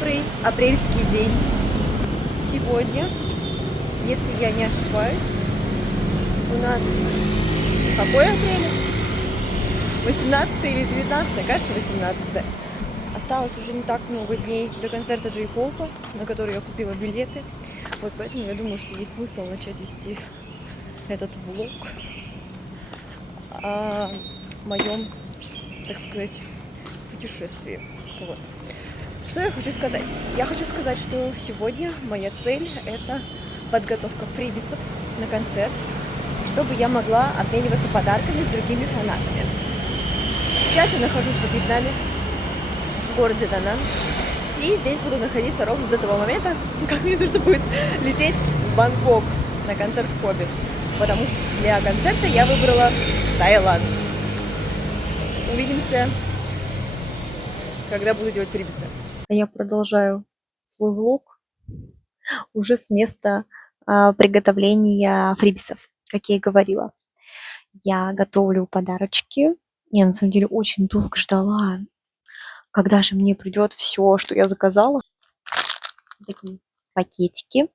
добрый апрельский день. Сегодня, если я не ошибаюсь, у нас какой апрель? 18 или 19? Кажется, 18. Осталось уже не так много дней до концерта Джей Хоупа, на который я купила билеты. Вот поэтому я думаю, что есть смысл начать вести этот влог о моем, так сказать, путешествии. Вот. Что я хочу сказать? Я хочу сказать, что сегодня моя цель – это подготовка фрибисов на концерт, чтобы я могла обмениваться подарками с другими фанатами. Сейчас я нахожусь во Вьетнаме, в городе Данан, и здесь буду находиться ровно до того момента, как мне нужно будет лететь в Бангкок на концерт Коби, потому что для концерта я выбрала Таиланд. Увидимся, когда буду делать фрибисы. Я продолжаю свой влог уже с места приготовления фрибисов, как я и говорила. Я готовлю подарочки. Я на самом деле очень долго ждала, когда же мне придет все, что я заказала. Такие пакетики.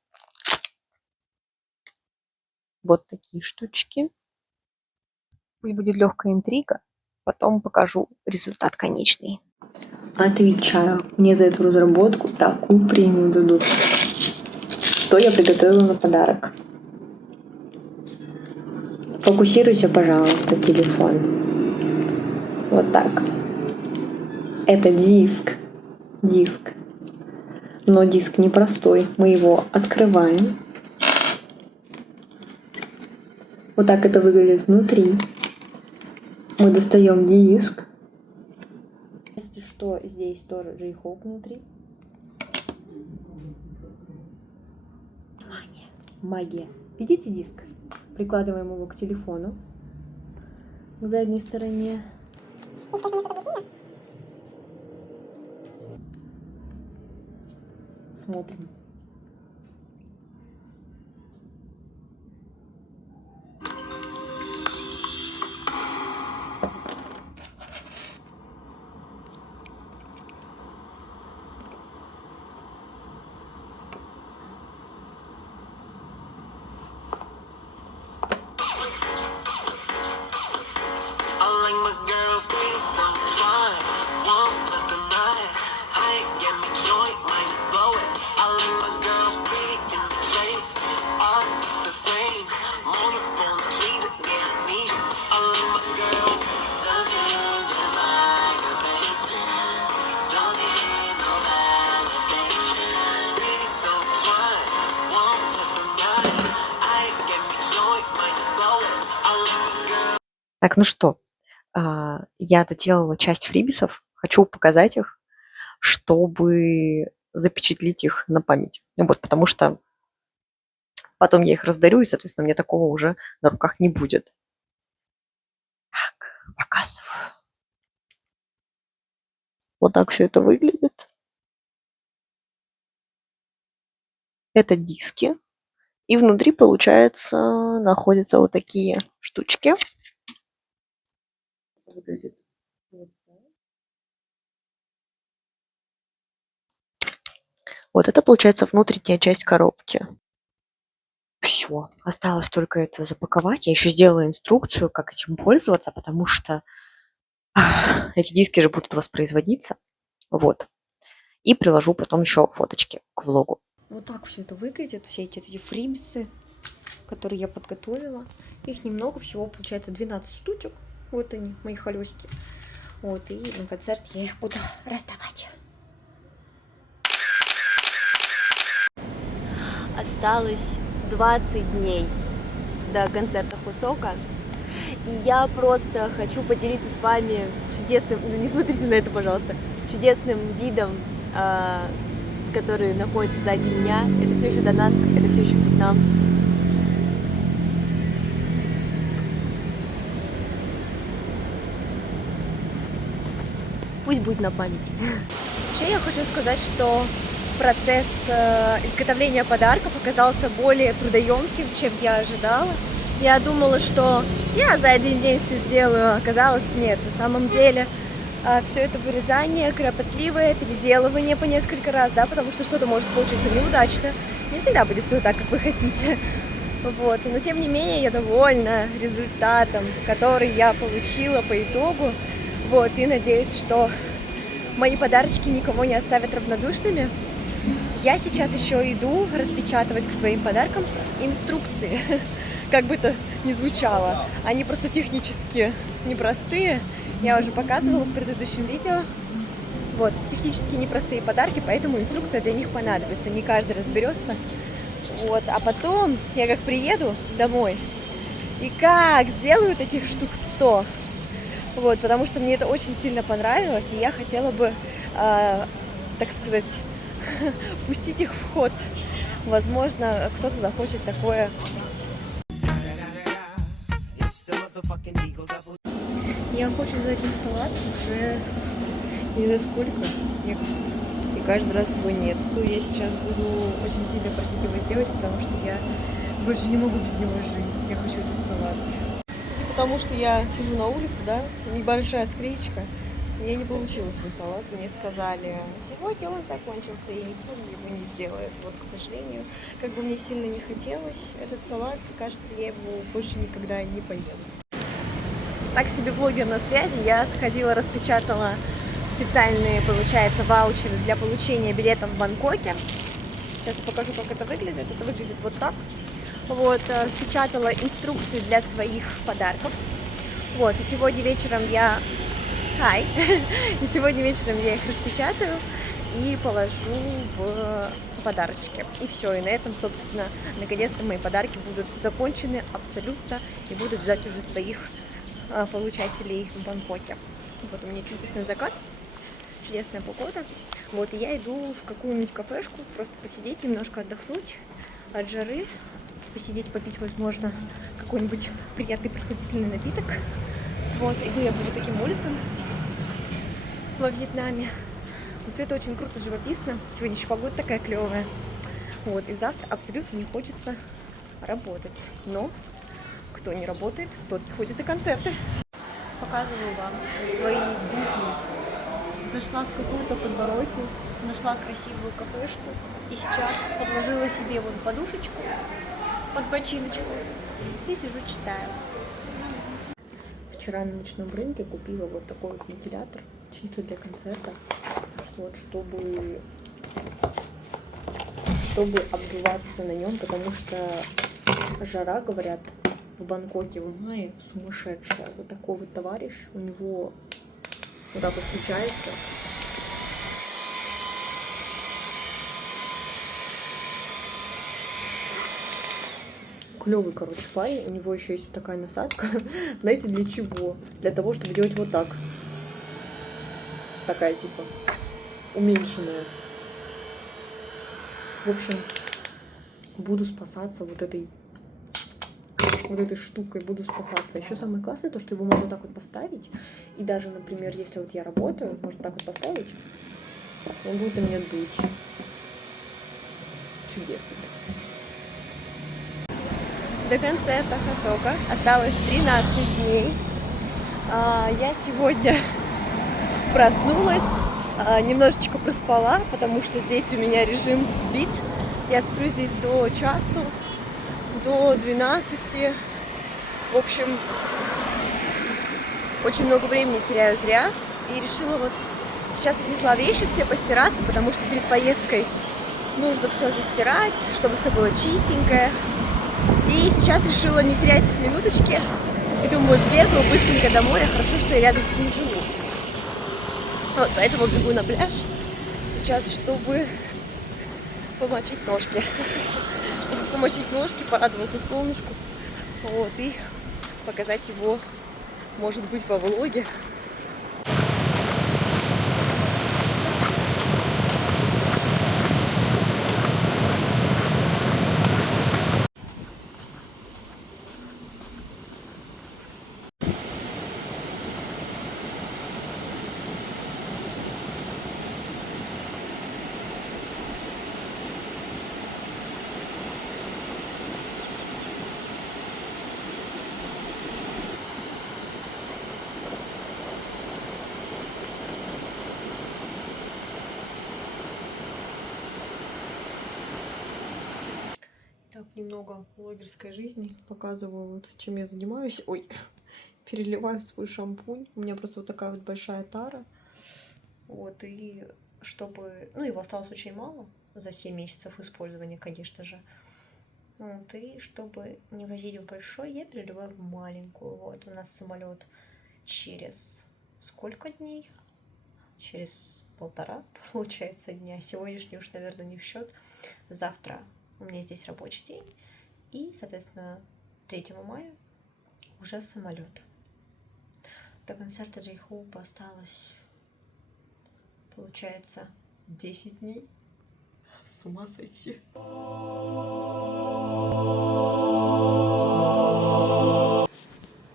Вот такие штучки. Пусть будет легкая интрига. Потом покажу результат конечный. Отвечаю, мне за эту разработку такую премию дадут. Что я приготовила на подарок? Фокусируйся, пожалуйста, телефон. Вот так. Это диск. Диск. Но диск непростой. Мы его открываем. Вот так это выглядит внутри. Мы достаем диск. Если что, здесь тоже Джей Хоуп внутри. Магия. Магия. Видите диск? Прикладываем его к телефону. К задней стороне. Смотрим. Так, ну что, я доделала часть фрибисов, хочу показать их, чтобы запечатлеть их на память. Вот, потому что потом я их раздарю, и, соответственно, у меня такого уже на руках не будет. Так, показываю. Вот так все это выглядит. Это диски. И внутри, получается, находятся вот такие штучки. Выглядит вот так. Вот это, получается, внутренняя часть коробки. Все, осталось только это запаковать. Я еще сделала инструкцию, как этим пользоваться, потому что эти диски же будут воспроизводиться. Вот. И приложу потом еще фоточки к влогу. Вот так все это выглядит, все эти фрибисы, которые я подготовила. Их немного, всего получается 12 штучек. Вот они, мои холёсики. Вот, и на концерт я их буду раздавать. Осталось 20 дней до концерта Хосока. И я просто хочу поделиться с вами чудесным, ну не смотрите на это, пожалуйста, чудесным видом, который находится сзади меня. Это все еще Данан, это все еще Вьетнам. Пусть будет на память. Вообще я хочу сказать, что процесс изготовления подарков оказался более трудоемким, чем я ожидала. Я думала, что я за один день все сделаю, оказалось нет. На самом деле все это вырезание, кропотливое, переделывание по несколько раз, да, потому что что-то может получиться неудачно. Не всегда будет все так, как вы хотите. Вот. Но тем не менее я довольна результатом, который я получила по итогу. Вот. И надеюсь, что мои подарочки никого не оставят равнодушными. Я сейчас еще иду распечатывать к своим подаркам инструкции. Как бы это ни звучало. Они просто технически непростые. Я уже показывала в предыдущем видео. Вот, технически непростые подарки, поэтому инструкция для них понадобится. Не каждый разберется. Вот, а потом я как приеду домой и как сделаю таких штук 100. Вот, потому что мне это очень сильно понравилось, и я хотела бы, так сказать, пустить их в ход. Возможно, кто-то захочет такое купить. Я хочу за этим салат уже не знаю сколько, и каждый раз его нет. Я сейчас буду очень сильно просить его сделать, потому что я больше не могу без него жить. Я хочу этот салат. Судя по тому, что я сижу на улице, да, небольшая склеечка, я не получила свой салат. Мне сказали, сегодня он закончился, и никто его не сделает. Вот, к сожалению, как бы мне сильно не хотелось этот салат, кажется, я его больше никогда не поем. Так себе блогер на связи. Я сходила, распечатала специальные, получается, ваучеры для получения билетов в Бангкоке. Сейчас я покажу, как это выглядит. Это выглядит вот так. Вот, распечатала инструкции для своих подарков. Вот, и сегодня вечером я... И сегодня вечером я их распечатаю и положу в подарочки. И все, и на этом, собственно, наконец-то мои подарки будут закончены абсолютно и будут ждать уже своих получателей в Бангкоке. Вот у меня чудесный закат, чудесная погода. Вот, и я иду в какую-нибудь кафешку, просто посидеть, немножко отдохнуть от жары, посидеть, попить, возможно, какой-нибудь приятный прохладительный напиток. Вот, иду я по вот таким улицам во Вьетнаме. Вот все это очень круто, живописно. Сегодня еще погода такая клевая. Вот, и завтра абсолютно не хочется работать. Но кто не работает, тот не ходит на концерты. Показываю вам свои бутли. Зашла в какую-то подворотню, нашла красивую кафешку и сейчас подложила себе вот подушечку под бочиночку и сижу читаю. Вчера на ночном рынке купила вот такой вот вентилятор, чисто для концерта, вот, чтобы обдуваться на нем, потому что жара, говорят, в Бангкоке в мае сумасшедшая. Вот такой вот товарищ, у него вот так вот включается. Клевый, короче, парень. У него еще есть такая насадка. Знаете, для чего? Для того, чтобы делать вот так. Такая, типа, уменьшенная. В общем, буду спасаться вот этой штукой, буду спасаться. Еще самое классное то, что его можно так вот поставить. И даже, например, если вот я работаю, можно так вот поставить, он будет на меня дуть. Чудесно. До концерта Хасока осталось 13 дней. Я сегодня проснулась, немножечко проспала, потому что здесь у меня режим спит. Я сплю здесь до часу, до 12. В общем, очень много времени теряю зря. И решила вот сейчас отнесла вещи все постираться, потому что перед поездкой нужно все застирать, чтобы все было чистенькое. И сейчас решила не терять минуточки. И думаю, сбегаю быстренько до моря. Хорошо, что я рядом с ним живу. Вот, поэтому бегу на пляж сейчас, чтобы помочить ножки. Чтобы помочить ножки, порадоваться солнышку. Вот, и показать его, может быть, во влоге. немного блогерской жизни. Показываю, вот, чем я занимаюсь. Ой, переливаю свой шампунь. У меня просто вот такая вот большая тара. Вот, и чтобы... Ну, его осталось очень мало за 7 месяцев использования, конечно же. Вот, и чтобы не возить в большой, я переливаю в маленькую. Вот, у нас самолет через сколько дней? Через 1,5, получается, дня. Сегодняшний уж, наверное, не в счет. Завтра у меня здесь рабочий день. И, соответственно, 3 мая уже самолет. До концерта Джей Хоупа осталось, получается, 10 дней. С ума сойти.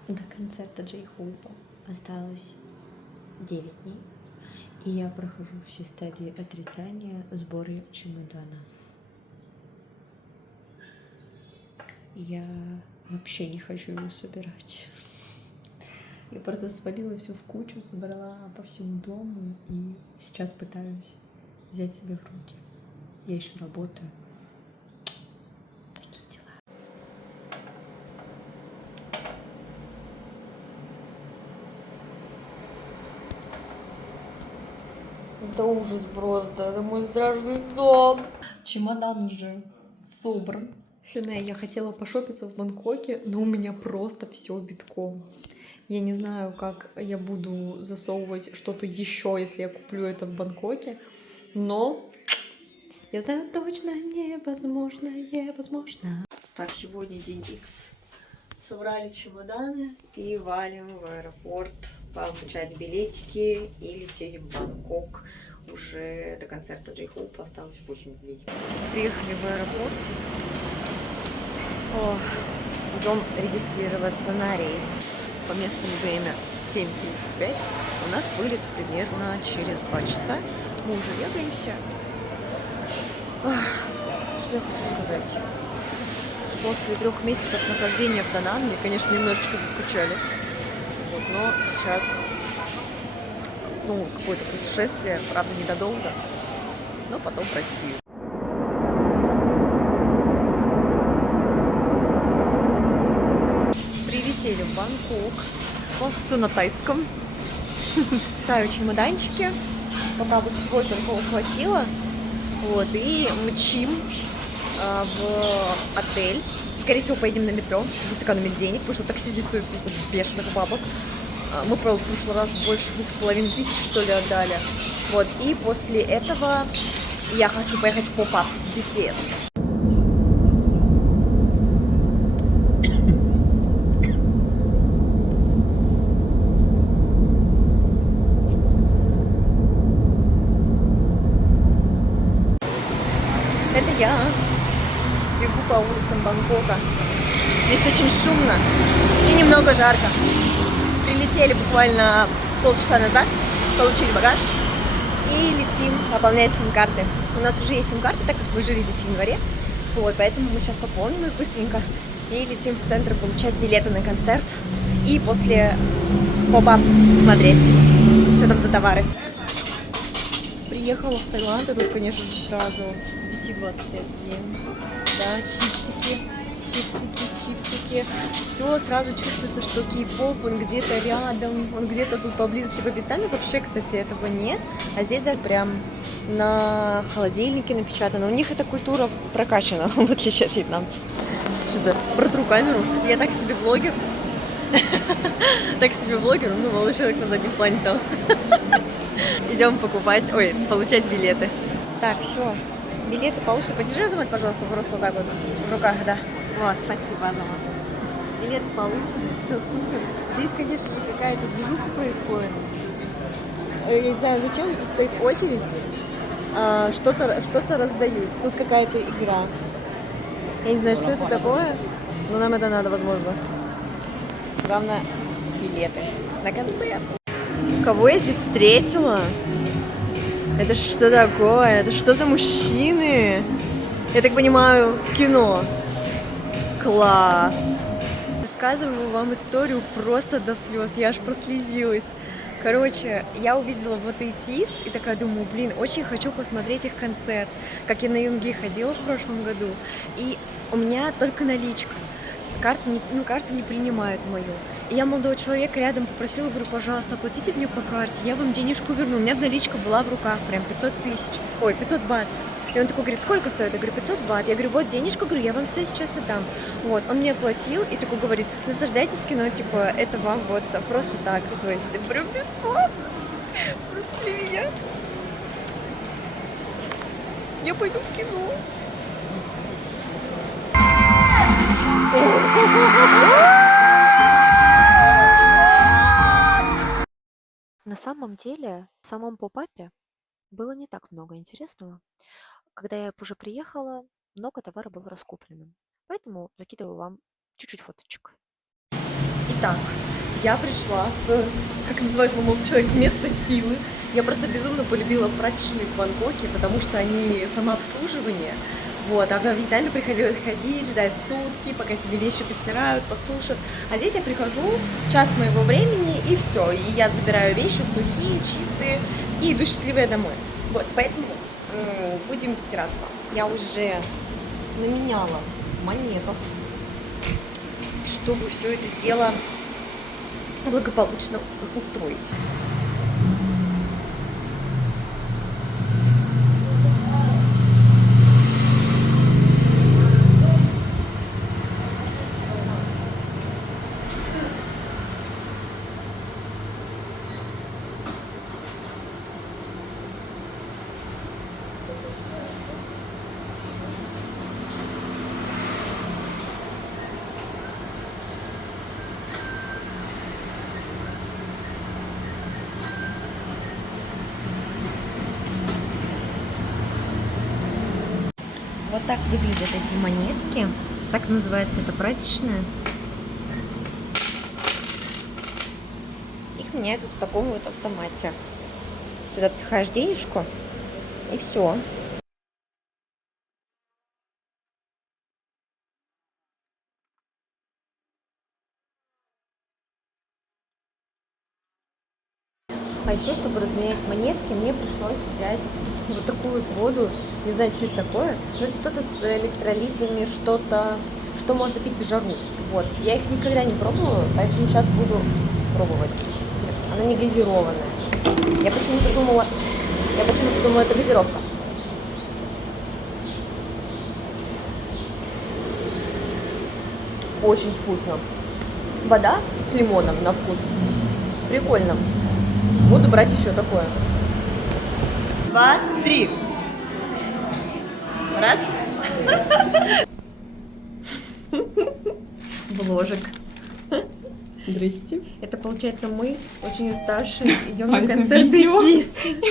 До концерта Джей Хоупа осталось 9 дней. И я прохожу все стадии отрицания в сборе чемодана. Я вообще не хочу его собирать. Я просто свалила все в кучу, собрала по всему дому и сейчас пытаюсь взять себя в руки. Я еще работаю. Такие дела. Это ужас просто, это мой страшный сон. Чемодан уже собран. Я хотела пошопиться в Бангкоке, но у меня просто все битком. Я не знаю, как я буду засовывать что-то еще, если я куплю это в Бангкоке, но я знаю точно, невозможно. Так, сегодня день X. Собрали чемоданы и валим в аэропорт получать билетики и лететь в Бангкок. Уже до концерта Джей Хоупа осталось 8 дней. Приехали в аэропорт. Идем регистрироваться на рейс. По местному время 7:35. У нас вылет примерно через 2 часа. Мы уже едаемся. Что я хочу сказать? После 3 месяцев нахождения в Даннан мне, конечно, немножечко заскучали. Вот, но сейчас снова какое-то путешествие, правда, недолго, но потом в Россию. Прилетели в Бангкок. Вот все на тайском. Таю чемоданчики. Пока вот свой только ухватила. Вот, и мчим в отель. Скорее всего, поедем на метро, чтобы сэкономить денег, потому что такси здесь стоит просто бешеных бабок. Мы, правда, в прошлый раз больше 2500, что ли, отдали. Вот, и после этого я хочу поехать в поп-ап BTS. Это я бегу по улицам Бангкока. Здесь очень шумно и немного жарко. Прилетели буквально полчаса назад, получили багаж и летим пополнять сим-карты. У нас уже есть сим-карты, так как мы жили здесь в январе. Вот, поэтому мы сейчас пополним их быстренько и летим в центр получать билеты на концерт. И после поп-ап смотреть, что там за товары. Приехала в Таиланд, и тут, конечно же, сразу да, чипсики. Все, сразу чувствуется, что кей-поп, он где-то рядом, он где-то тут поблизости. Во Вьетнаме вообще, кстати, этого нет. А здесь, да, прям на холодильнике напечатано. У них эта культура прокачана, в отличие от вьетнамцев. Что-то протру камеру. Я так себе блогер. Ну, молодой человек на заднем плане там. Идем получать билеты. Так, все. Билеты получше. Подержи, Азамат, пожалуйста, просто вот так вот в руках, да. Вот, спасибо, Азамат. Билеты получены, все супер. Здесь, конечно же, какая-то движуха происходит. Я не знаю, зачем тут стоит очередь. Что-то раздают. Тут какая-то игра. Я не знаю, что это такое, но нам это надо, возможно. Главное, билеты на концерт. Кого я здесь встретила? Это что такое? Это что за мужчины? Я так понимаю, в кино. Класс! Рассказываю вам историю просто до слез. Я аж прослезилась. Короче, я увидела вот ИТИС и такая думаю, блин, очень хочу посмотреть их концерт, как я на Юнги ходила в прошлом году. И у меня только наличка. Карты не принимают мою. И я молодого человека рядом попросила, говорю, пожалуйста, оплатите мне по карте, я вам денежку верну. У меня наличка была в руках, прям 500 тысяч, ой, 500 бат. И он такой говорит, сколько стоит? Я говорю, 500 бат. Я говорю, вот денежку, говорю, я вам все сейчас отдам. Вот, он мне оплатил и такой говорит, наслаждайтесь кино, типа, это вам вот просто так. То есть, прям бесплатно. Просто для меня. Я пойду в кино. На самом деле, в самом поп-апе было не так много интересного. Когда я уже приехала, много товара было раскуплено. Поэтому закидываю вам чуть-чуть фоточек. Итак, я пришла в свое, как называет мой молодой человек, место силы. Я просто безумно полюбила прачечные в Бангкоке, потому что они самообслуживание. Вот, а в Вьетнаме приходилось ходить, ждать сутки, пока тебе вещи постирают, посушат. А здесь я прихожу, час моего времени, и все. И я забираю вещи сухие, чистые, и иду счастливая домой. Вот, поэтому будем стираться. Я уже наменяла монетов, чтобы все это дело благополучно устроить. Вот так выглядят эти монетки. Так называется это прачечная. Их меняют вот в таком вот автомате. Сюда пихаешь денежку, и все. А еще, чтобы разменять монетки, мне пришлось взять вот такую вот воду. Не знаю, что это такое. Но это что-то с электролитами, что-то, что можно пить в жару. Вот. Я их никогда не пробовала, поэтому сейчас буду пробовать. Она не газированная. Я почему-то думала, это газировка. Очень вкусно. Вода с лимоном на вкус. Прикольно. Буду брать еще такое. 2, 3. Раз. Вложек. Здрасте. Это получается мы, очень уставшие, идем на концерт ИТИС.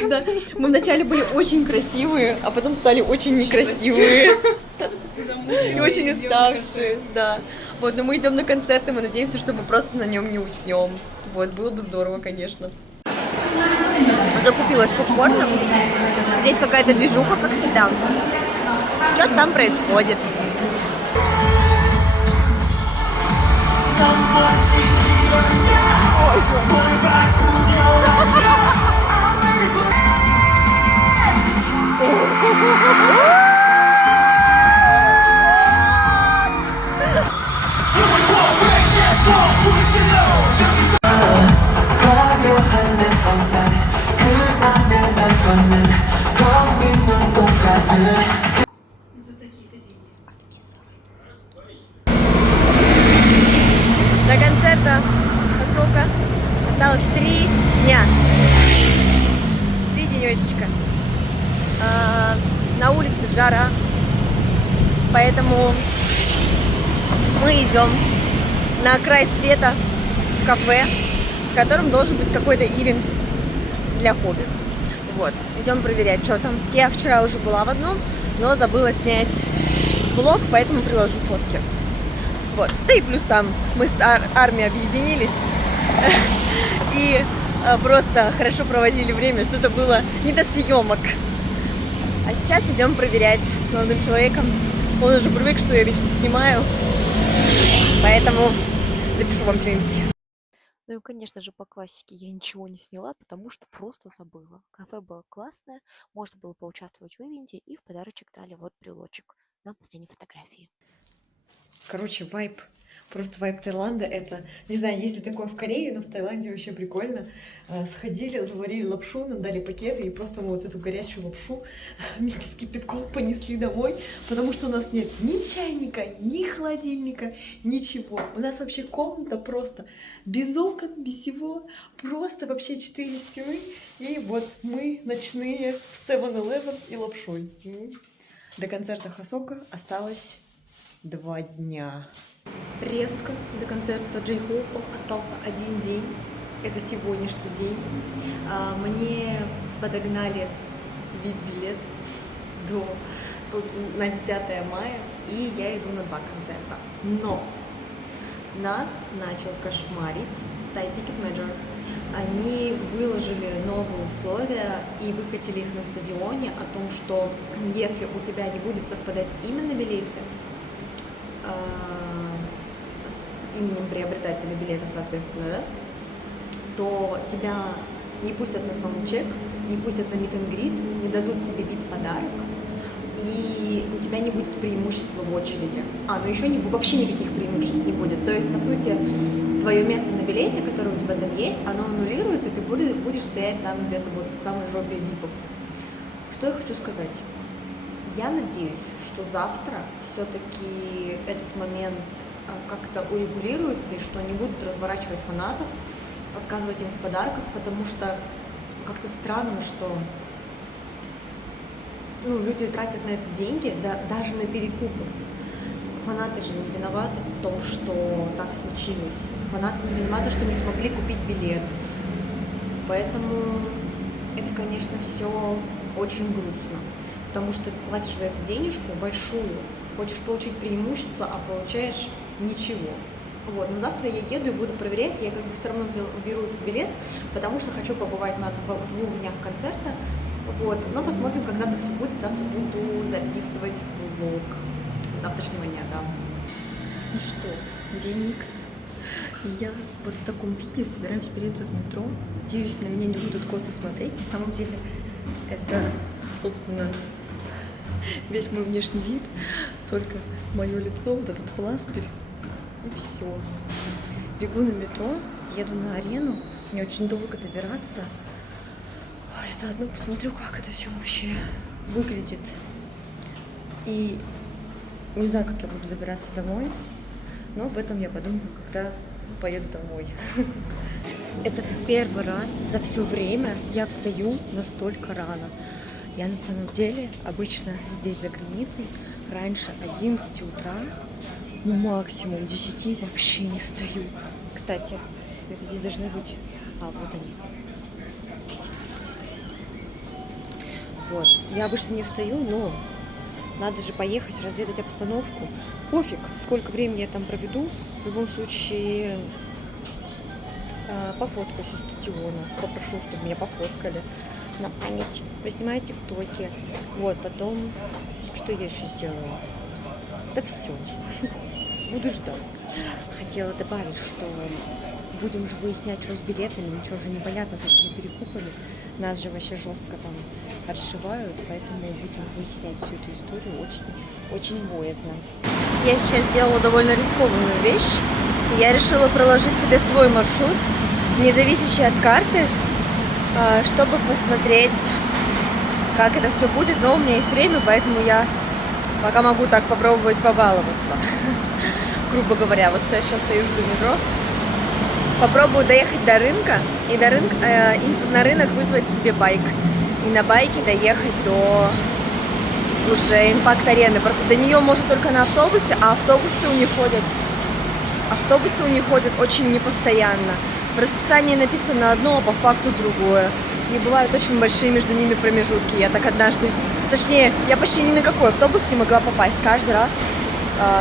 Да. Мы вначале были очень красивые, а потом стали очень некрасивые. И очень уставшие, да. Вот, но мы идем на концерт, и мы надеемся, что мы просто на нем не уснем. Вот, было бы здорово, конечно. Закупилась попкорном. Здесь какая-то движуха, как всегда. Что-то там происходит. До концерта сколько? Осталось 3 дня. 3 денечка. На улице жара, поэтому мы идем на край света в кафе, в котором должен быть какой-то ивент для хобби. Вот, идем проверять, что там. Я вчера уже была в одном, но забыла снять влог, поэтому приложу фотки. Вот. Да и плюс там мы с армией объединились и просто хорошо проводили время, что-то было не до съемок. А сейчас идем проверять с молодым человеком. Он уже привык, что я вечно снимаю, поэтому запишу вам что-нибудь. Ну и, конечно же, по классике я ничего не сняла, потому что просто забыла. Кафе было классное, можно было поучаствовать в ивенте, и в подарочек дали вот брелочек на последней фотографии. Короче, вайб. Просто вайб Таиланда это, не знаю, есть ли такое в Корее, но в Таиланде вообще прикольно. Сходили, заварили лапшу, нам дали пакеты и просто мы вот эту горячую лапшу вместе с кипятком понесли домой, потому что у нас нет ни чайника, ни холодильника, ничего. У нас вообще комната просто без окон, без всего, просто вообще 4 стены. И вот мы ночные в 7-Eleven и лапшой. До концерта Хосока осталось 2 дня. Резко до концерта Джей Хоупа остался 1 день. Это сегодняшний день. Мне подогнали VIP-билет на 10 мая, и я иду на 2 концерта. Но нас начал кошмарить Thai Ticketmaster. Они выложили новые условия и выкатили их на стадионе о том, что если у тебя не будет совпадать имя на билете с именем приобретателя билета, соответственно, да, то тебя не пустят на саундчек, не пустят на meet and greet, не дадут тебе VIP-подарок, и у тебя не будет преимущества в очереди. Ну еще вообще никаких преимуществ не будет. То есть, по сути, твое место на билете, которое у тебя там есть, оно аннулируется, и ты будешь стоять там где-то вот в самой жопе випов. Что я хочу сказать? Я надеюсь, что завтра все-таки этот момент как-то урегулируется, и что они будут разворачивать фанатов, отказывать им в подарках, потому что как-то странно, что люди тратят на это деньги, даже на перекупов. Фанаты же не виноваты в том, что так случилось. Фанаты не виноваты, что не смогли купить билет. Поэтому это, конечно, все очень грустно. Потому что ты платишь за это денежку большую, хочешь получить преимущество, а получаешь ничего. Но завтра я еду и буду проверять, я все равно беру этот билет, потому что хочу побывать на 2 днях концерта. Но посмотрим, как завтра все будет. Завтра буду записывать влог завтрашнего дня, да. Ну что, день икс. Я вот в таком виде собираюсь переться в метро. Надеюсь, на меня не будут косо смотреть. На самом деле, это, собственно, весь мой внешний вид, только мое лицо, вот этот пластырь, и все. Бегу на метро, еду на арену, мне очень долго добираться. И заодно посмотрю, как это все вообще выглядит. И не знаю, как я буду добираться домой, но об этом я подумаю, когда поеду домой. Это в первый раз за все время я встаю настолько рано. Я на самом деле обычно здесь за границей раньше 11 утра, максимум 10 вообще не встаю. Кстати, это здесь должны быть... вот они. 5:29. Я обычно не встаю, но надо же поехать, разведать обстановку. Пофиг, сколько времени я там проведу. В любом случае, пофоткаюсь у стадиона. Попрошу, чтобы меня пофоткали на память. Поснимаю тиктоки. Потом, что я еще сделаю? Да все. Буду ждать. Хотела добавить, что будем же выяснять, что с билетами. Ничего же не понятно с этими перекупами. Нас же вообще жестко там отшивают, поэтому будем выяснять всю эту историю. Очень боязно. Я сейчас сделала довольно рискованную вещь. Я решила проложить себе свой маршрут, не зависящий от карты, чтобы посмотреть, как это все будет. Но у меня есть время, поэтому я пока могу так попробовать побаловаться. Грубо говоря, я сейчас стою, жду метро. Попробую доехать до рынка и на рынок вызвать себе байк. И на байке доехать до уже импакт-арены. Просто до нее можно только на автобусе, а автобусы у них ходят очень непостоянно. В расписании написано одно, а по факту другое. И бывают очень большие между ними промежутки. Я так однажды... Точнее, я почти ни на какой автобус не могла попасть. Каждый раз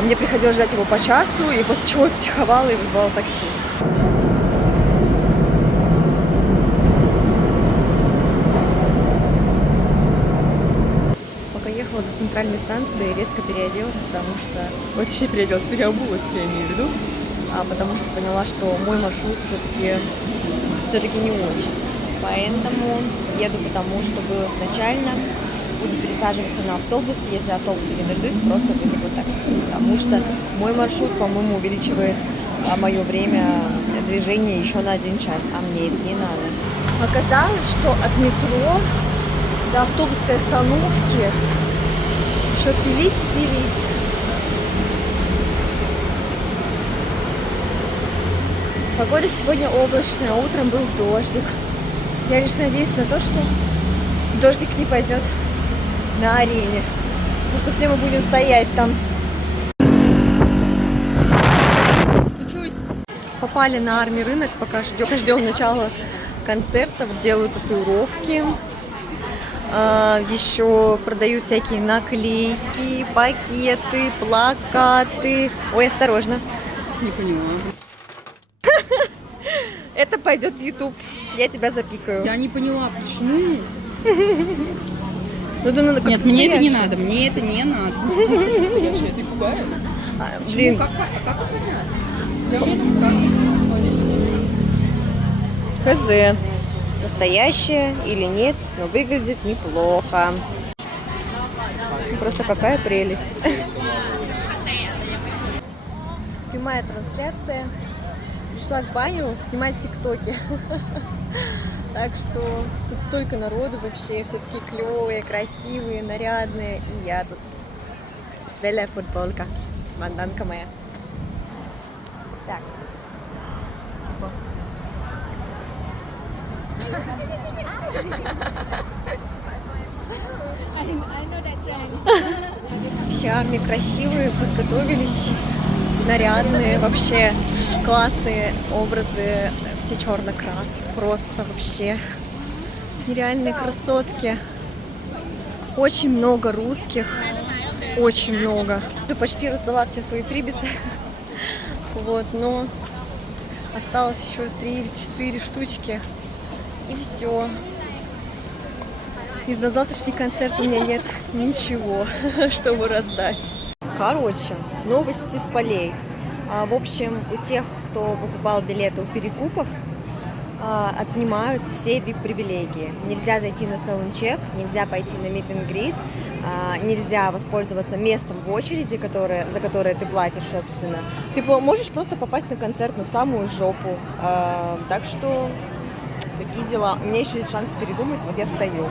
мне приходилось ждать его по часу, и после чего я психовала и вызвала такси. Пока ехала до центральной станции, резко переоделась, потому что... переобулась, я имею в виду. потому что поняла, что мой маршрут все-таки не очень. Поэтому еду потому, что было изначально. Буду пересаживаться на автобус. Если автобуса не дождусь, просто вызову такси. Потому что мой маршрут, по-моему, увеличивает мое время движения еще на 1 час. А мне это не надо. Оказалось, что от метро до автобусной остановки еще пилить и пилить. Погода сегодня облачная, утром был дождик. Я лишь надеюсь на то, что дождик не пойдет на арене. Потому что все мы будем стоять там. Учусь. Попали на Арми рынок, пока ждем начала концерта. Делаю татуировки. Еще продают всякие наклейки, пакеты, плакаты. Ой, осторожно. Не поняла. Это пойдет в YouTube. Я тебя запикаю. Я не поняла, почему? Нет, мне это не надо, мне это не надо. Настоящая, ты пугаешь? Блин. Как понять? Я не Хз. Настоящая или нет, но выглядит неплохо. Просто какая прелесть. Прямая трансляция. Пришла к баню снимать тиктоки. Так что тут столько народу вообще, все такие клевые, красивые, нарядные. И я тут. Белая футболка. Банданка моя. Так. Все армии красивые, подготовились, нарядные, вообще классные образы, все черно-красные, просто вообще нереальные красотки. Очень много русских, очень много. Уже почти раздала все свои прибисы, вот, но осталось еще 3 или 4 штучки, и все. И на завтрашний концерт у меня нет ничего, чтобы раздать. Короче, новости с полей. В общем, у тех, кто покупал билеты у перекупов, отнимают все VIP-привилегии. Нельзя зайти на саундчек, нельзя пойти на meet and greet, нельзя воспользоваться местом в очереди, за которое ты платишь, собственно. Ты можешь просто попасть на концерт, в самую жопу. Так что такие дела. У меня еще есть шанс передумать, вот я стою.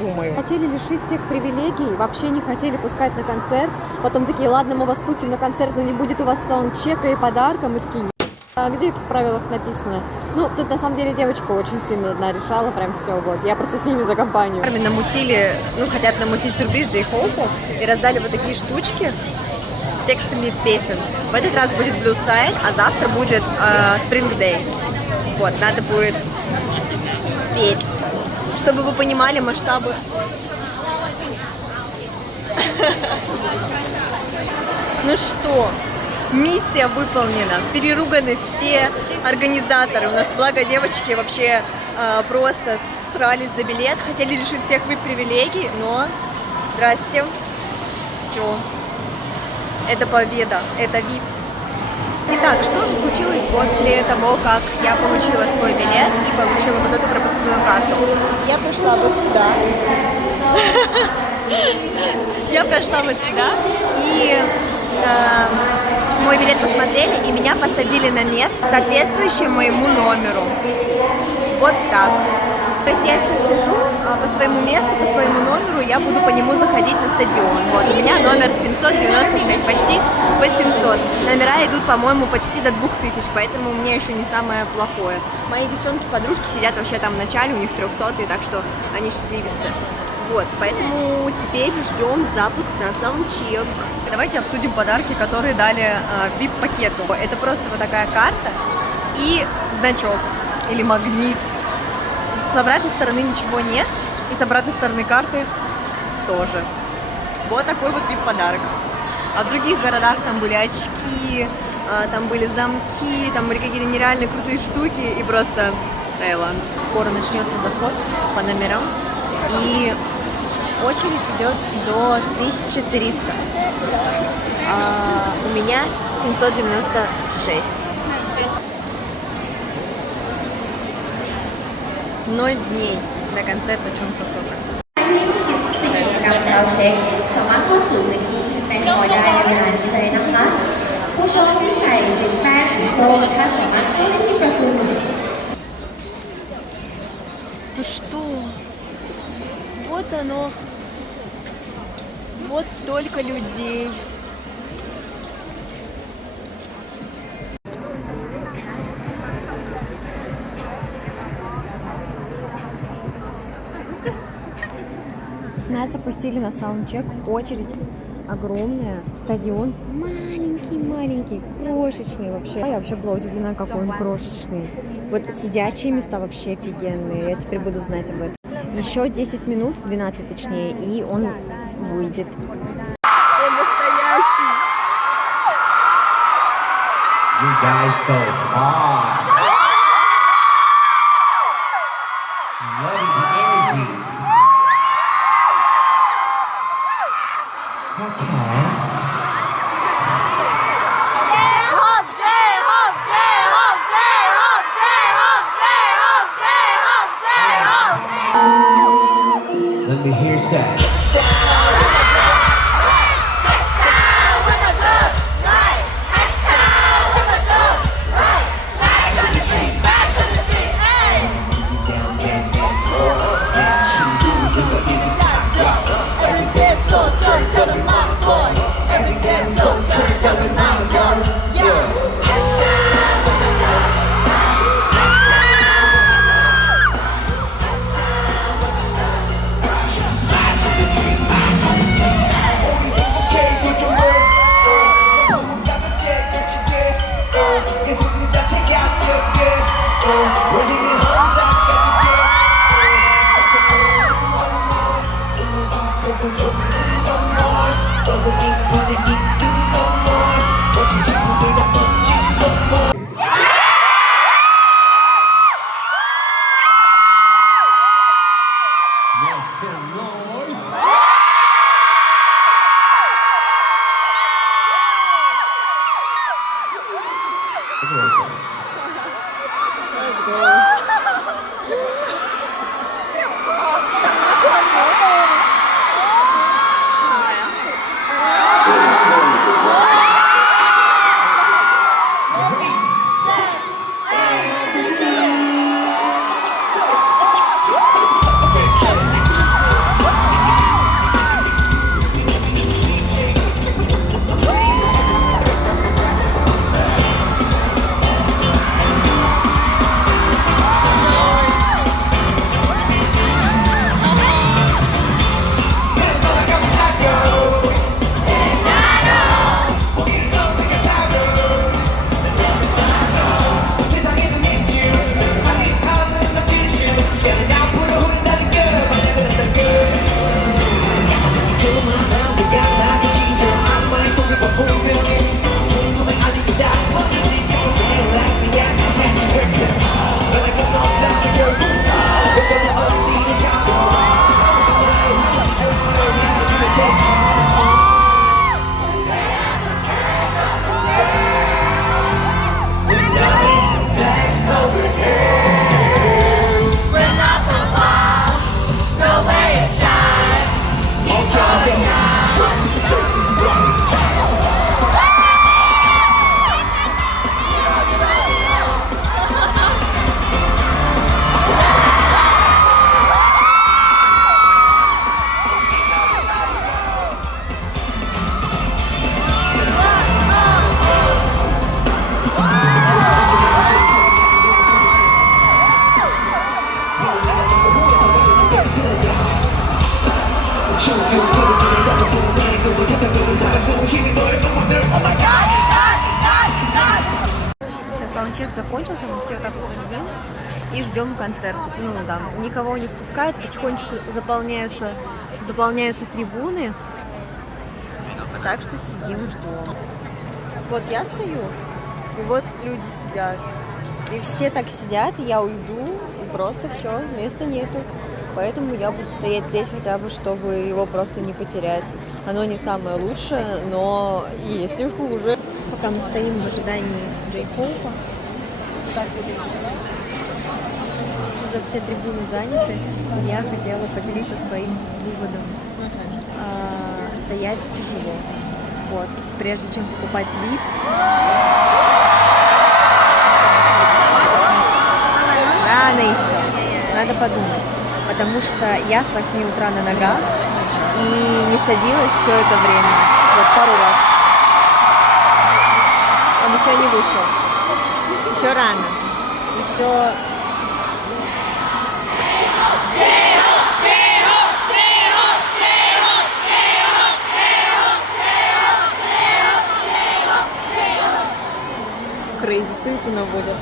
Думаю. Хотели лишить всех привилегий, вообще не хотели пускать на концерт. Потом такие, ладно, мы вас пустим на концерт, но не будет у вас саундчека и подарка. Мы такие, нет. А где это в правилах написано? Ну, тут на самом деле девочка очень сильно одна решала, прям все, вот. Я просто с ними за компанию. Армии намутили, хотят намутить сюрприз Джей Хоупу и раздали вот такие штучки с текстами песен. В этот раз будет Blue Side, а завтра будет Spring Day. Вот, надо будет петь. Чтобы вы понимали масштабы. Ну что, миссия выполнена. Переруганы все организаторы. У нас, благо, девочки вообще просто срались за билет, хотели лишить всех VIP-привилегий, но здрасте. Все. Это победа, это VIP. Итак, что же случилось после того, как я получила свой билет и получила вот эту пропускную карту? Я пришла вот сюда. Я прошла вот сюда, и мой билет посмотрели, и меня посадили на место, соответствующее моему номеру. Вот так. То есть я сейчас сижу по своему месту, по своему номеру, я буду по нему заходить на стадион. Вот, у меня номер 796, почти 800. Номера идут, по-моему, почти до 2000, поэтому у меня еще не самое плохое. Мои девчонки-подружки сидят вообще там в начале, у них 300, так что они счастливицы. Вот, поэтому теперь ждем запуск на саундчек. Давайте обсудим подарки, которые дали VIP-пакету. Это просто вот такая карта и значок или магнит. С обратной стороны ничего нет, и с обратной стороны карты тоже. Вот такой вот VIP-подарок. А в других городах там были очки, там были замки, там были какие-то нереально крутые штуки, и просто Таиланд. Скоро начнется заход по номерам, и очередь идет до 1300. А у меня 796. 0 дней до концерта Чонга Сока. สิ่งกิจกรรมซาวด์เช็คสามารถเข้าสู่ในที่แต่งคอยได้ในเวลานี้เลยนะคะ ผู้ชมที่ใส่ดิสแพนสีส้มท่านสามารถเข้าได้ที่ประตูหนึ่ง Ну что? Вот оно. Вот столько людей. Нас запустили на саундчек. Очередь огромная. Стадион маленький, крошечный вообще. Я вообще была удивлена, какой он крошечный. Вот сидячие места вообще офигенные. Я теперь буду знать об этом. Еще 10 минут, 12 точнее, и он выйдет. Он настоящий. You guys so hard. Loving the energy. Okay. Let me hear some. Let's go. Все, саундчек закончился, мы все так вот сидим и ждем концерт. Ну да, никого не впускают, потихонечку заполняются трибуны. Так что сидим, ждем. Вот я стою, и вот люди сидят. И все так сидят, и я уйду, и просто все, места нету. Поэтому я буду стоять здесь хотя бы, чтобы его просто не потерять. Оно не самое лучшее, но есть и хуже. Пока мы стоим в ожидании Джей Хоупа. Так выглядит. уже все трибуны заняты, я хотела поделиться своим выводом. Стоять тяжело. Вот. Прежде чем покупать VIP, рано еще. Надо подумать. Потому что я с 8 утра на ногах и не садилась все это время. Вот пару раз. Он еще не вышел. Еще рано. Еще... Крейзи суету наводят.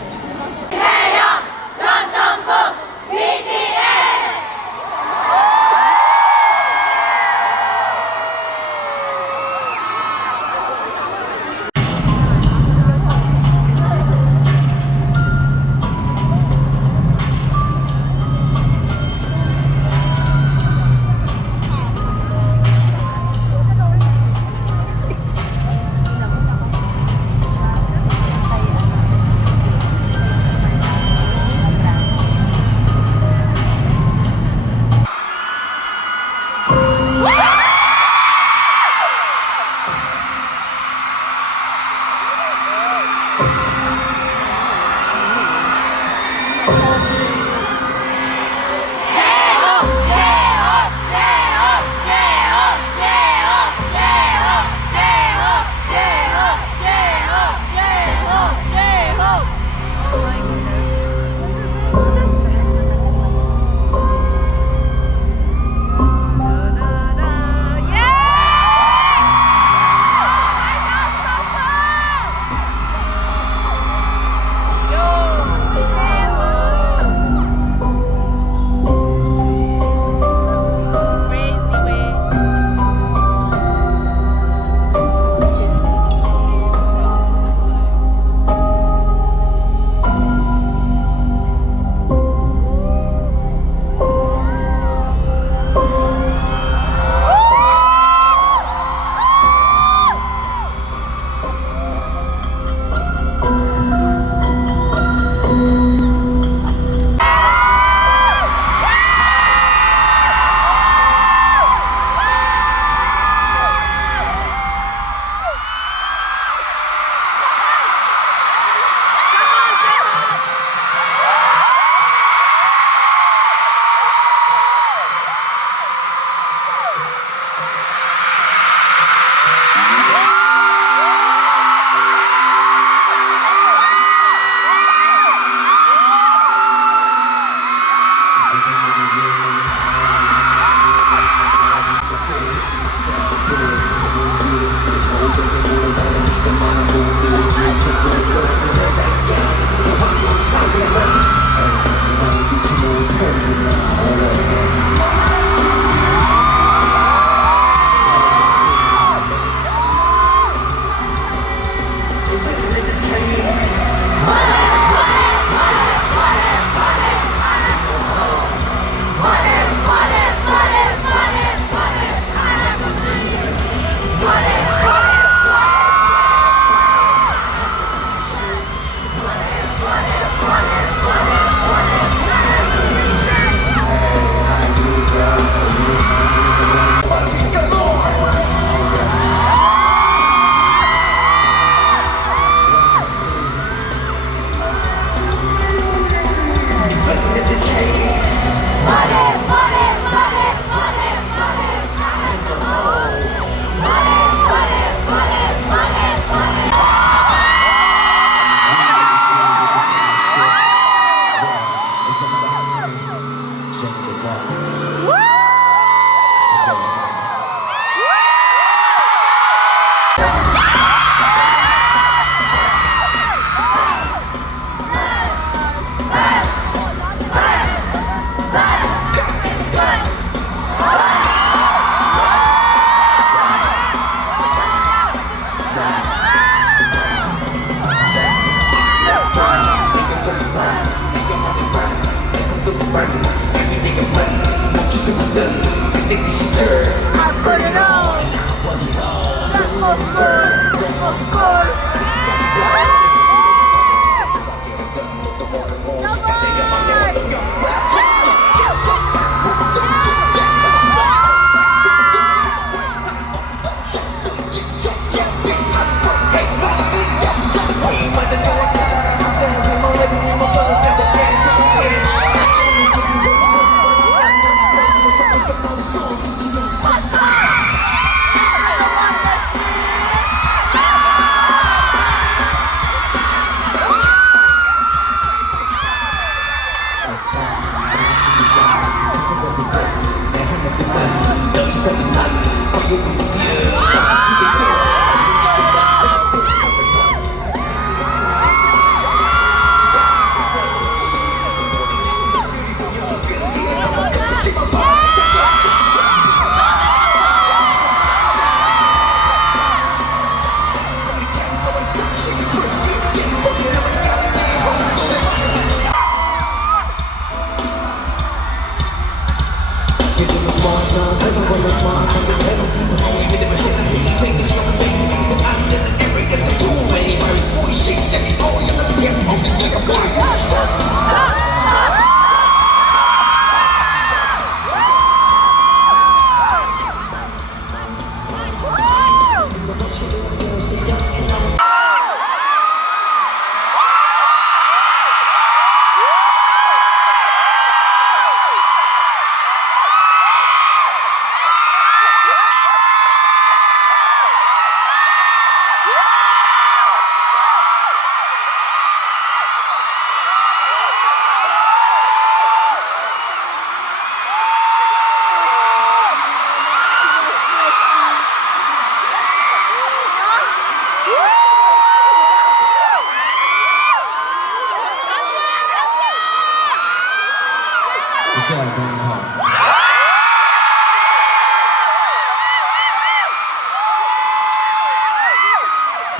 不是耳灯泡。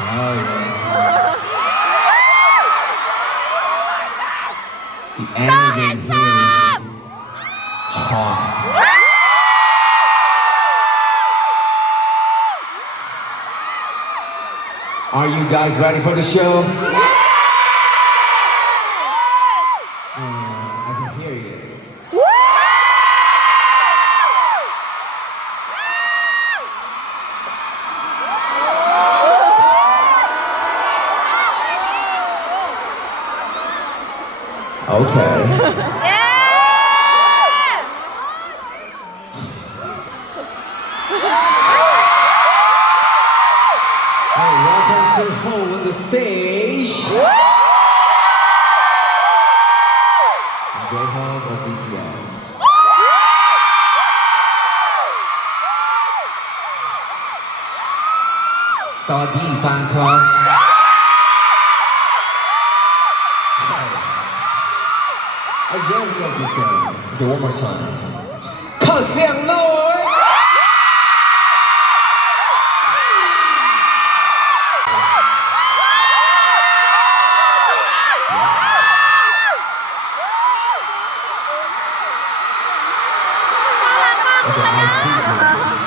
Oh yeah. The energy in here is hot. Are you guys ready for the show? I can hear you. Okay. Hey, welcome to Ho on the stage. Enjoy Home or BTS. Sawadee, Bangkok. I just love this song. Okay, one more time. ขอเสียงหน่อย Okay, I see you.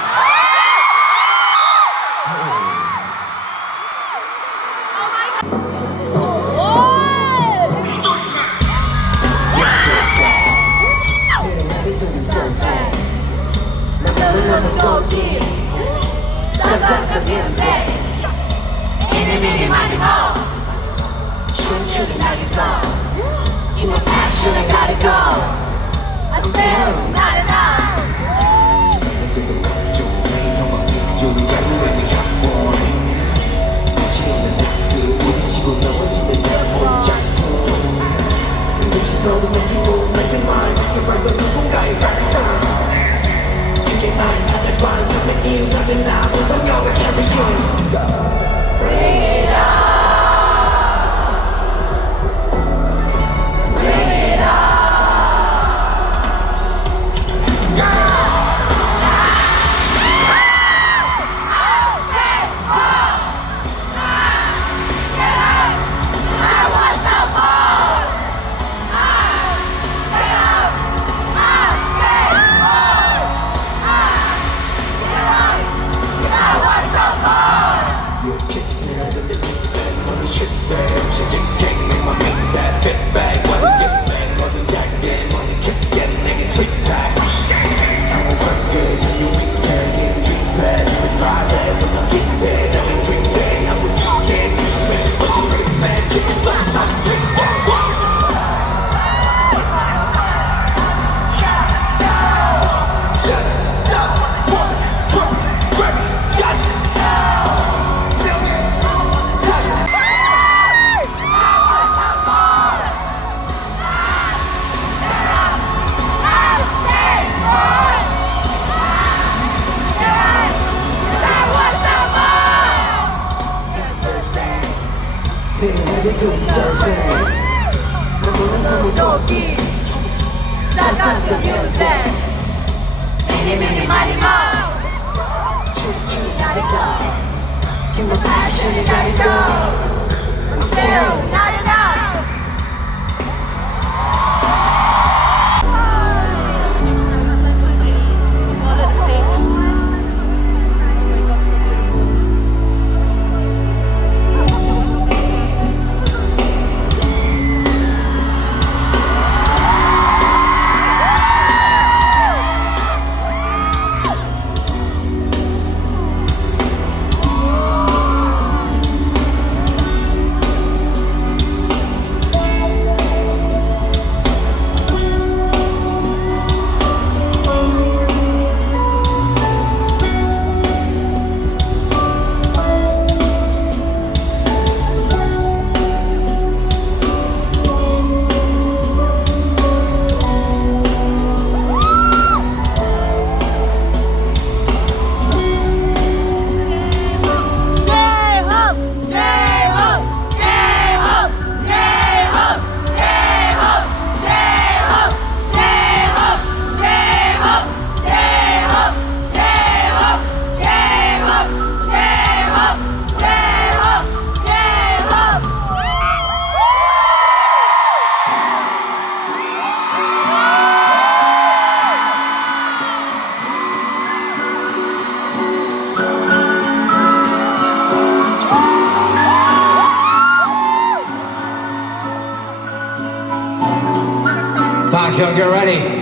Yo, get ready. Every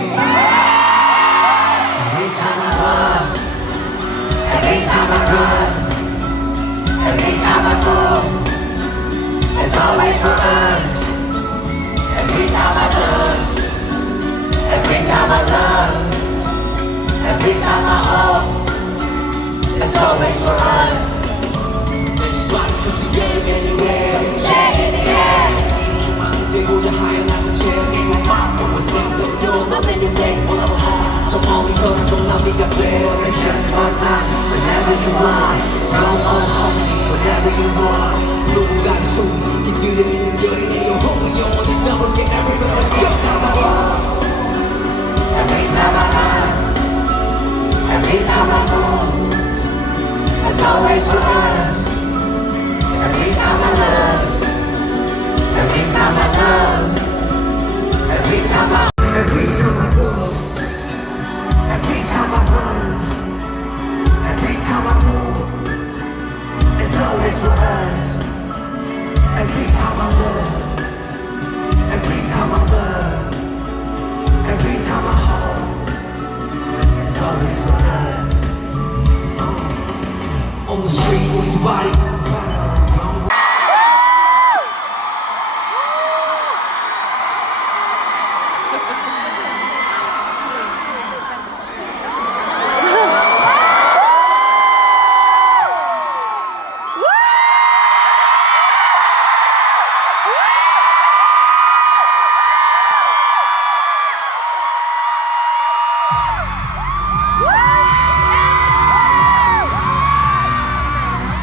time I run, every time I run, every time I move, it's always for us. Every time I look, every time I love, every time I hope, it's always for us. Everybody put the air in the air, yeah, in the air. 뛰고자 하여 나는 제일 was named up your love and your faith 저 멀리서라도 나비가 되어 내 just one night whenever you want go on home whenever you want 누군가의 손이 깃들여 있는 별이 내 영혼이 영원히 떠오르게 everywhere let's go every time I run every time I move it's always for us every time I love every time I love, every time I love, every time I run, every time I move, it's always for us. Every time I love, every time I love, every time I hold, it's always for us. On the street with your body.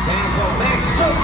Band called Max Show.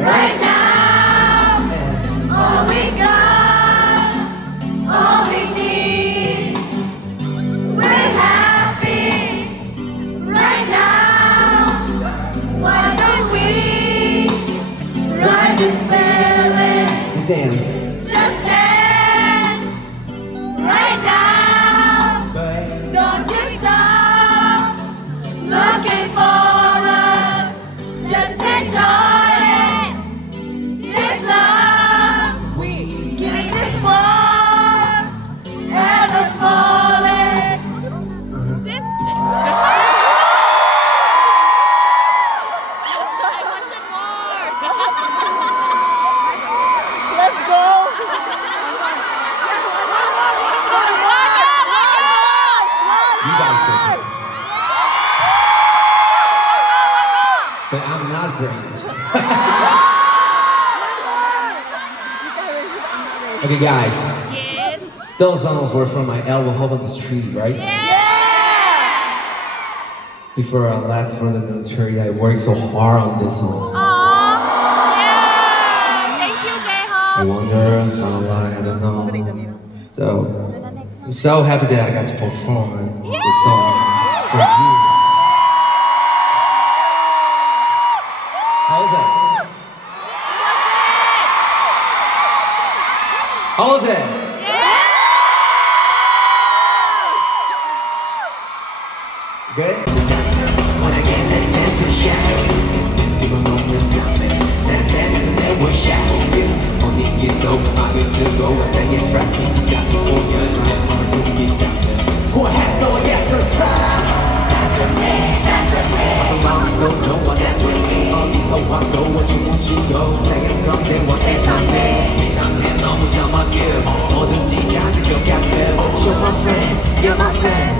Right now, is all we got, all we need. We're happy right now. Why don't we ride this feeling? Just dance. Just dance right now. Don't you stop looking forward. Just enjoy it. This love we give before ever falling. This. Let's go. You guys are good. But I'm not great. Okay, guys. Yes. Those songs were from my album Home on the Street, right? Before I left for the military, I worked so hard on this song. Yeah. Thank you, I J-Hope. wonder, I don't lie, I don't know. So, I'm so happy that I got to perform this song for you. How was that? How was it? Good? When I get that chance to shine, give a moment down there. Dance and then we'll shine. Only get so hard to go and I get scratching. Got 4 years remember so we get down there. Who has no yes or sign? That's a me, that's a me. Around still know what that's with me. All these so I go what you want you go. Taking something, what say something. 이 상태 너무 정확해. 뭐든지 잘 느껴 같아. You're my friend, you're my friend.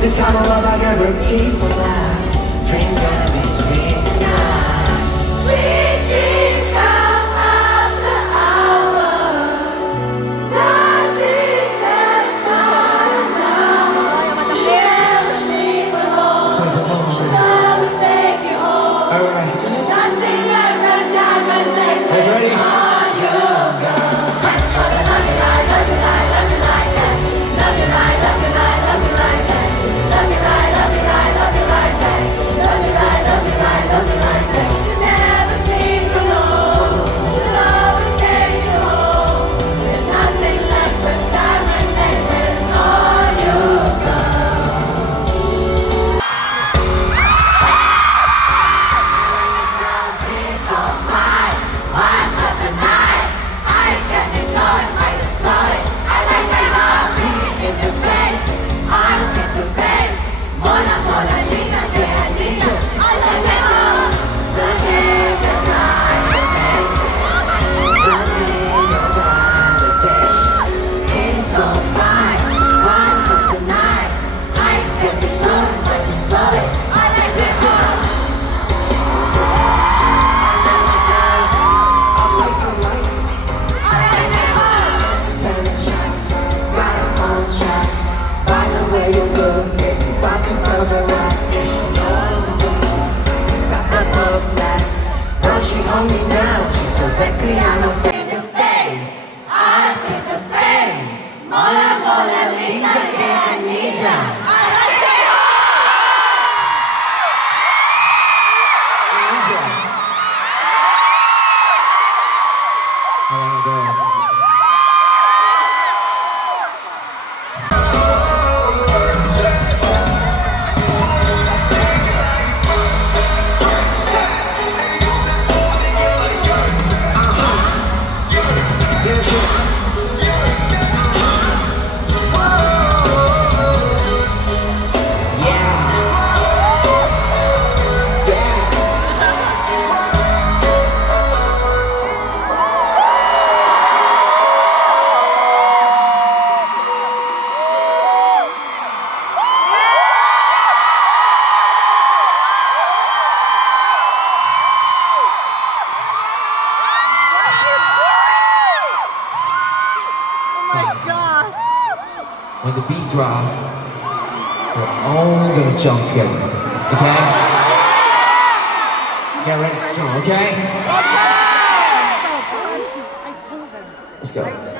This kind of love I guarantee for life. Dreams gonna be sweet tonight. Sweet dreams come after hours. Nothing that's not enough. She'll sleep alone. She'll never take you home. Alright. Nothing like a diamond necklace on your girl. That's what I love you like, love you like, love you like that. Love you like, love you like, love you like that. Love you right, love you right, love you like that. Love you right, love you right, love you like drive. We're all gonna jump together, okay? Get ready to jump, okay? Let's go.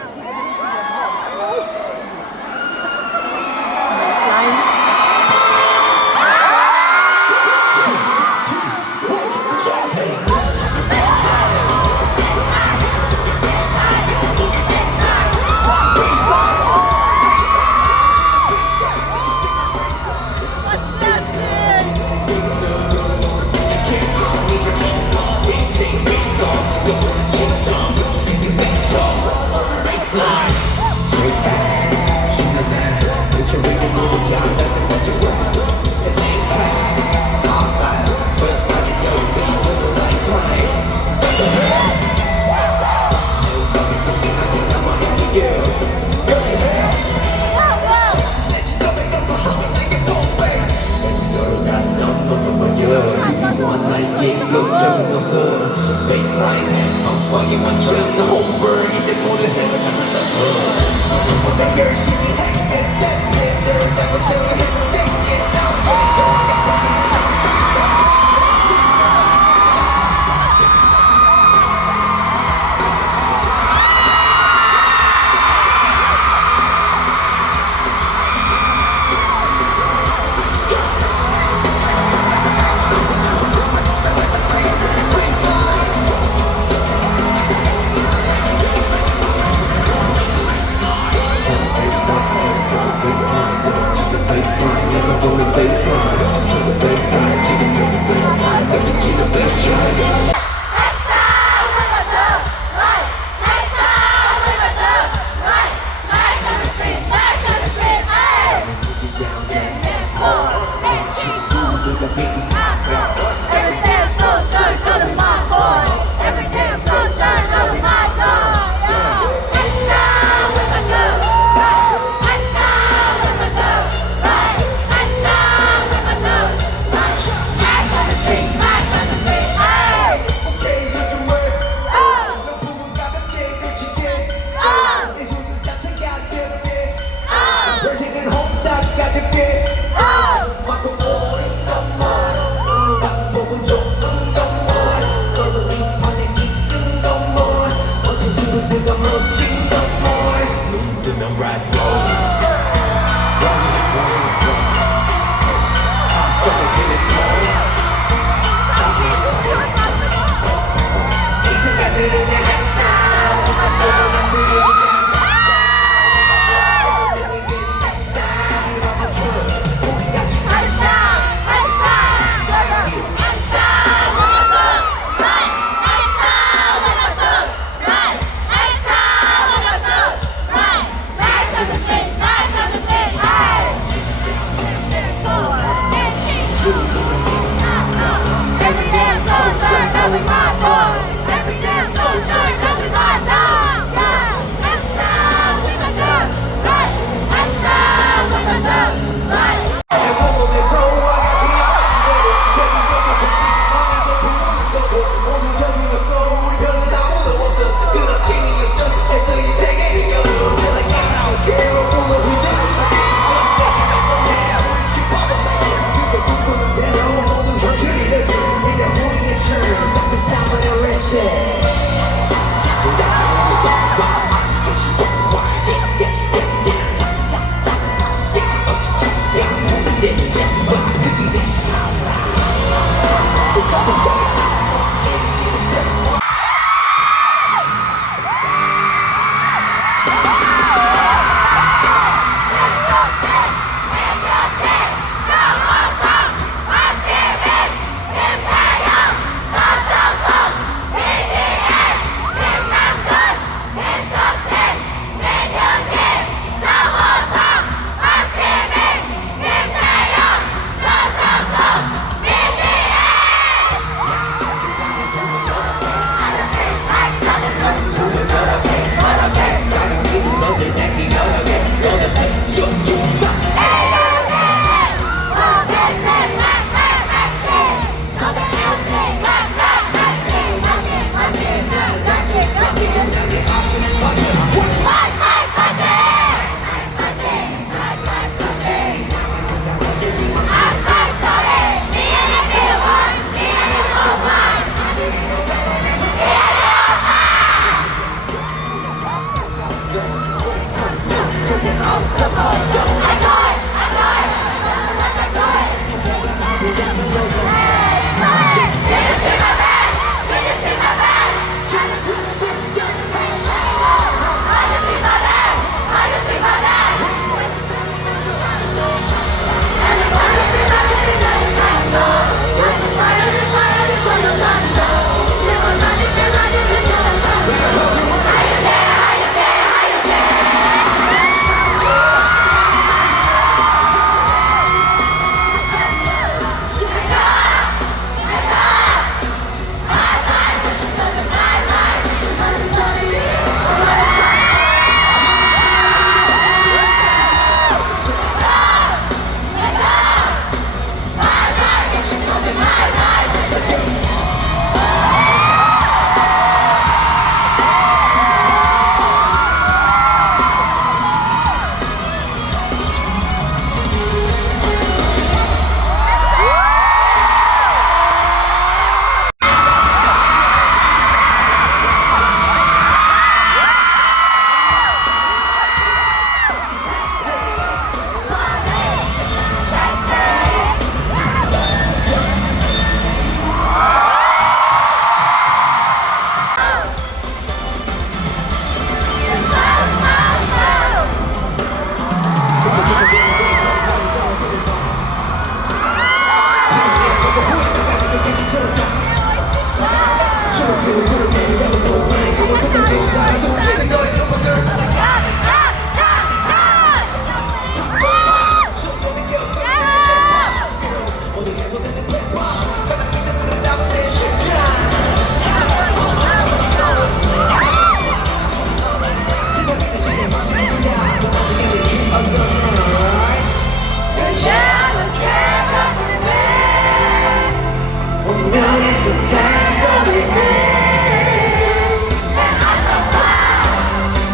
millions of times so we could.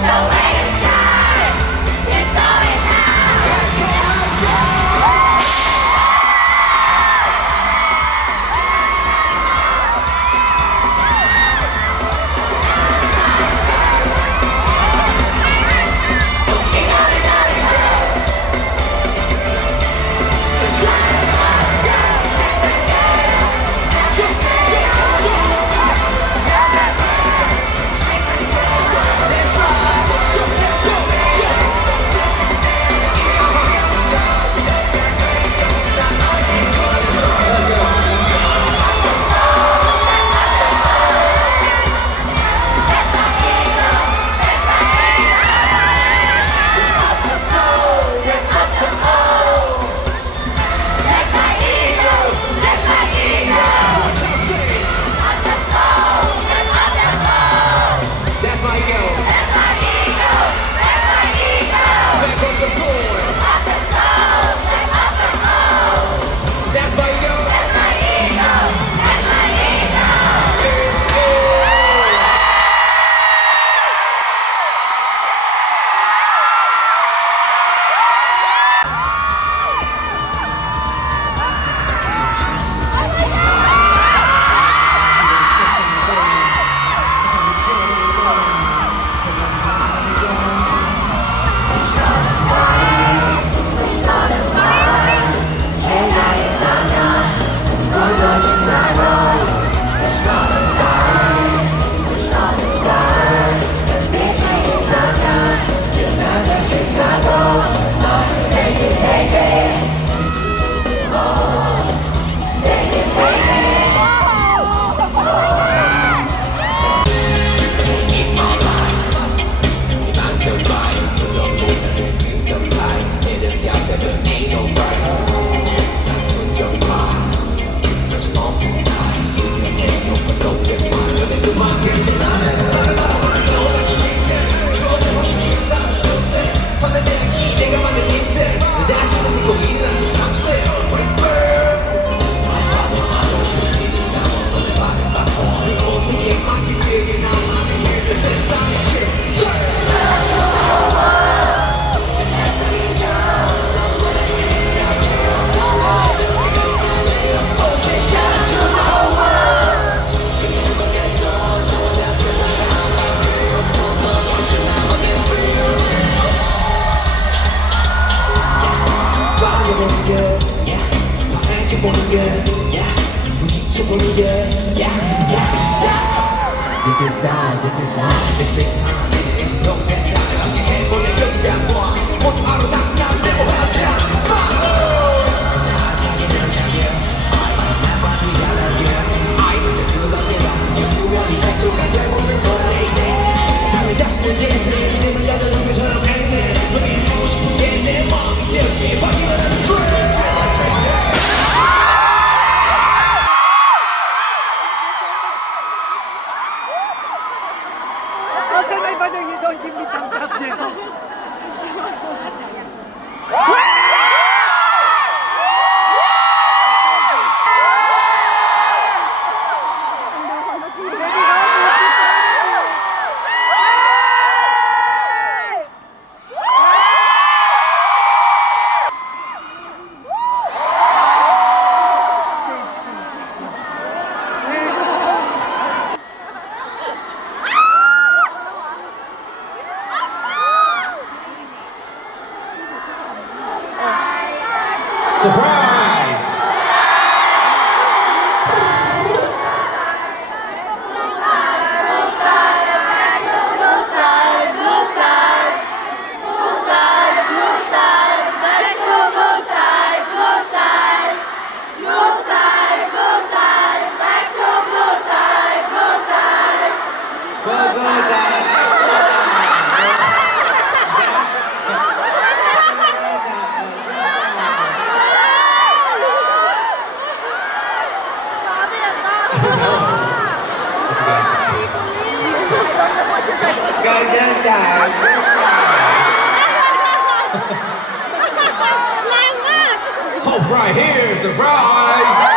The way to shine, it's going down. That's my ego. Back on the floor. That's my ego. This is time, this is one, this is time. It's no time. 행복의 여기다 좋아. 모두 바로 낙선한 내 오하자. 사회 자신을 대해 믿음을 가져준 것처럼 행해. 너를 이루고 싶은 게 내 마음이 되었기에 바뀌면 아주 그래. You don't give me thumbs up, Jacob. Surprise! Hope right here, surprise!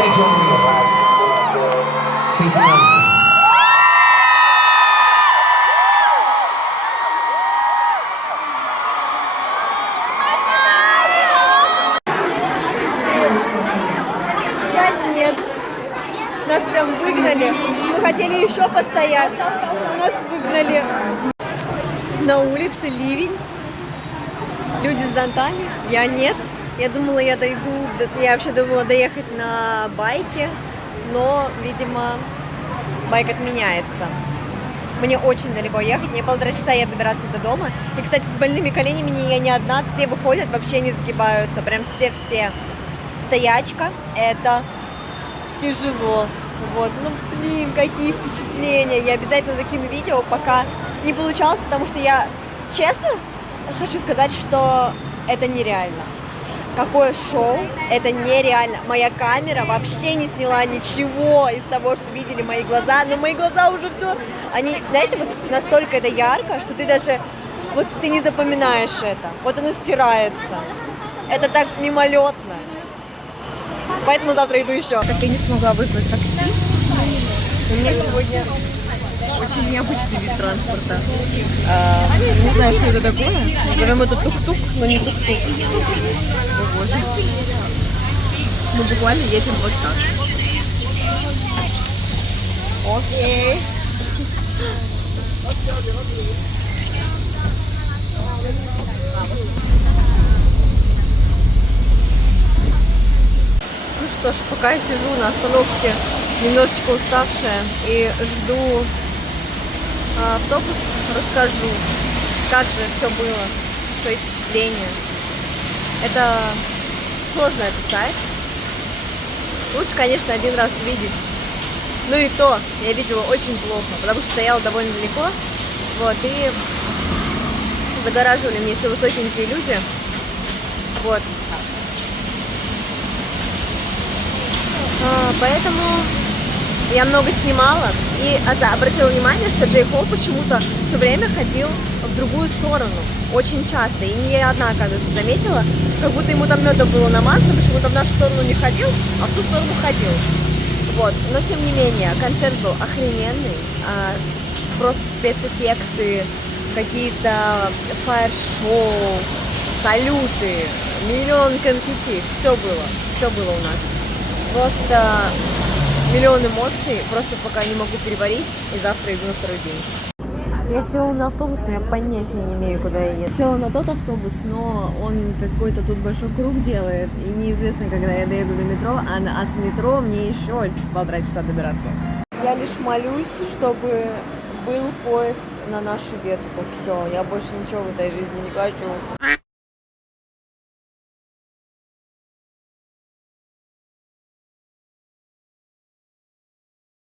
Thank you, Maria. Sing together. Нет. Нас прям выгнали. Мы хотели еще постоять. Нас выгнали. На улице ливень. Люди с зонтами. Я нет. Я думала, я дойду. Я вообще думала доехать на байке. Но, видимо, байк отменяется. Мне очень далеко ехать. Мне 1,5 часа я добираться до дома. И, кстати, с больными коленями я не одна. Все выходят, вообще не сгибаются. Прям все-все. Стоячка. Это тяжело. Вот, ну блин, какие впечатления. Я обязательно закину видео, пока не получалось, потому что я честно хочу сказать, что это нереально. Какое шоу, это нереально. Моя камера вообще не сняла ничего из того, что видели мои глаза, но мои глаза уже все, они, знаете, вот настолько это ярко, что ты даже, вот ты не запоминаешь это, вот оно стирается. Это так мимолетно. Поэтому завтра иду еще. Так я не смогла вызвать такси. У меня сегодня очень необычный вид транспорта. Не знаю, что это такое. Назовем это тук-тук, но не тук-тук. О боже. Мы буквально едем вот так. Окей. Ну что ж, пока я сижу на остановке, немножечко уставшая, и жду автобус, расскажу, как же все было, свои впечатления. Это сложно описать. Лучше, конечно, один раз видеть. Ну и то, я видела очень плохо, потому что стояла довольно далеко. Вот, и загораживали мне все высокенькие люди. Вот. Поэтому я много снимала и обратила внимание, что Джей Холл почему-то все время ходил в другую сторону, очень часто. И не я одна, оказывается, заметила, как будто ему там меда было намазано, почему-то в нашу сторону не ходил, а в ту сторону ходил. Вот. Но тем не менее, концерт был охрененный, просто спецэффекты, какие-то фаер-шоу, салюты, миллион конфетти, все было у нас. Просто миллион эмоций, просто пока не могу переварить, и завтра иду на второй день. Я села на автобус, но я понятия не имею, куда я еду. Села на тот автобус, но он какой-то тут большой круг делает, и неизвестно, когда я доеду до метро, а с метро мне еще 1,5 часа добираться. Я лишь молюсь, чтобы был поезд на нашу ветку. Все, я больше ничего в этой жизни не хочу.